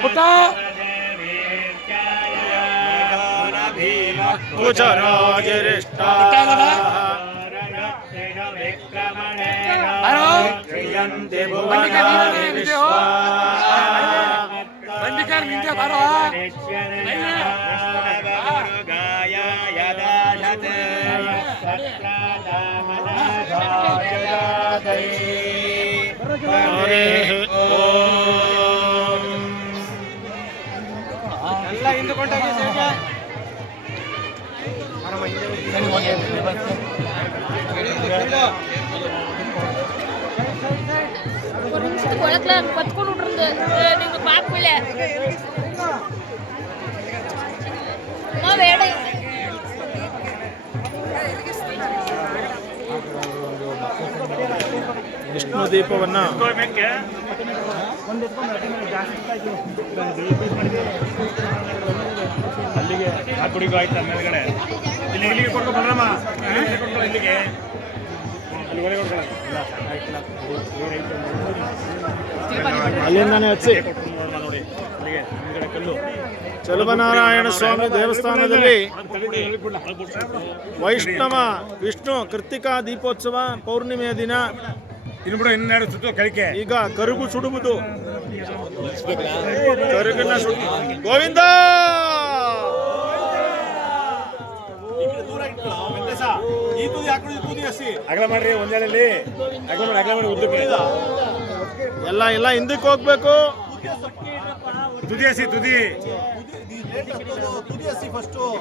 पुटा బండికారు ninja బారా గాయ ஒரு நிமிஷத்துக்கு வழக்கில் பத்துக்கொண்டு விட்டுருந்து நீங்கள் பார்க்கல அம்மா வேடை ವಿಷ್ಣು ದೀಪವನ್ನು ಅಲ್ಲಿಗೆ ಹಾಕುಡಿಗೂ ಆಯ್ತಾ ಮೇಲ್ಗಡೆ ಇಲ್ಲಿ ಇಲ್ಲಿಗೆ ಕೊಡ್ಕೊ ಬರಮ್ಮ ಇಲ್ಲಿಗೆ ಅಲ್ಲಿಂದಾನೆ ಹಚ್ಚಿ. ಚಲುವನಾರಾಯಣ ಸ್ವಾಮಿ ದೇವಸ್ಥಾನದಲ್ಲಿ. ವೈಷ್ಣವ ವಿಷ್ಣು ಕೃತಿಕಾ ದೀಪೋತ್ಸವ ಪೌರ್ಣಿಮೆಯ ದಿನ. ಈಗ ಕರುಗು ಸುಡುವುದು. ಕರುಗನ್ನ ಸುಡು ಗೋವಿಂದ! ಅಗಲ ಮಾಡ್ರಿ ಒಂದೇಳಲ್ಲಿ ಅಗಲ ಮಾಡಿ ಅಗಲ ಮಾಡಿ ಉದ್ದಕ್ಕೆ. ಎಲ್ಲ ಎಲ್ಲ ಹಿಂದಕ್ಕೆ ಹೋಗ್ಬೇಕು. ತುದಿ ಹಸಿ ತುದಿ.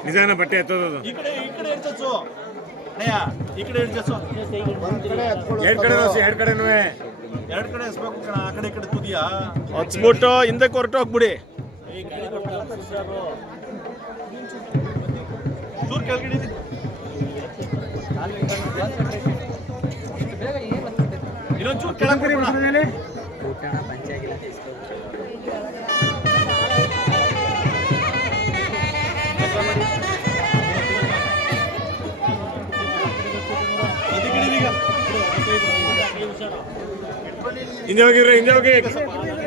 ನಿಧಾನ ಬಟ್ಟೆ ಎತ್ತೋದು ಎರಡ್ ಕಡೆ ಹಸಿ ಎರಡ್ ಕಡೆನೂ. ಎರಡ್ ಕಡೆ ಎಸ್ಬೇಕು ಕಣ ಆ ಕಡೆ ಈ ಕಡೆ ತುದಿಯಾ? ಹಚ್ಬಿಟ್ಟು ಹಿಂದಕ್ಕೆ ಹೊರಟೋಗ್ಬಿಡಿ ಚೂರ್ ಕೆಳಗಡೆ ಹಿಂದೆ ಹೋಗಿರ್ರಿ ಹಿಂದೆ ಹೋಗಿ.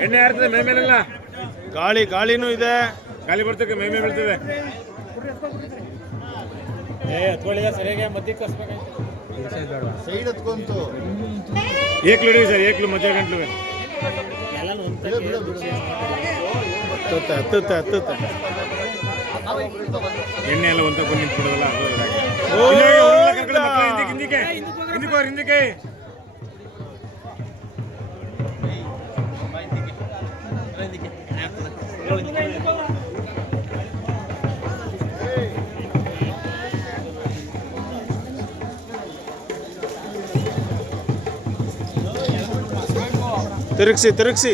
ಎಣ್ಣೆ ಹಾರ್ತದೆ ಮೈ ಮೇಲೆಲ್ಲ. ಗಾಳಿ ಗಾಳಿನೂ ಇದೆ. ಗಾಳಿ ಬರ್ತಕ್ಕೆ ಮೈ ಮೇಲೆ ಬೀಳ್ತದೆ. ಏಕ್ಲು ಹಿಡಿವಿ ಸರ್ ಏಕ್ಲು ಮಧ್ಯ ಗಂಟ್ಲು ಹತ್ತುತ್ತೆ ಹತ್ತುತ್ತೆ ಹತ್ತುತ್ತೆ. ಎಣ್ಣೆ ಎಲ್ಲ ಒಂದು ಬಂದು ನಿಂತ್ಬಿಡೋದಲ್ಲ ಅದು ಹಿಂದಕ್ಕೆ ಹಿಂದಕ್ಕೆ ಹಿಂದಕ್ಕೆ ತಿರುಗಿಸಿ ತಿರುಗಿಸಿ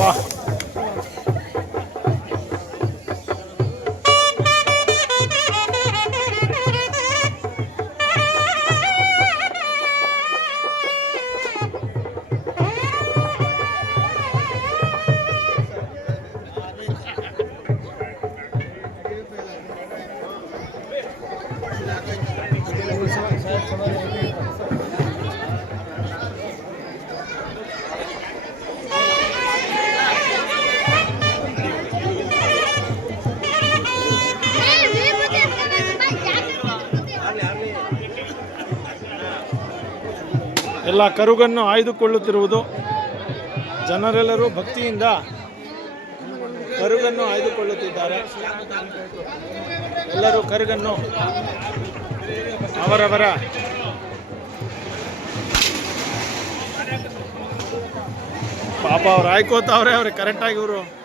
Wow. ಎಲ್ಲ ಕರುಗನ್ನು ಆಯ್ದುಕೊಳ್ಳುತ್ತಿರುವುದು ಜನರೆಲ್ಲರೂ ಭಕ್ತಿಯಿಂದ ಕರುಗನ್ನು ಆಯ್ದುಕೊಳ್ಳುತ್ತಿದ್ದಾರೆ. ಎಲ್ಲರೂ ಕರುಗನ್ನು ಅವರವರ ಪಾಪ ಅವ್ರು ಆಯ್ಕೋತಾವ್ರೆ ಅವ್ರಿಗೆ ಕರೆಕ್ಟಾಗಿ ಇವರು.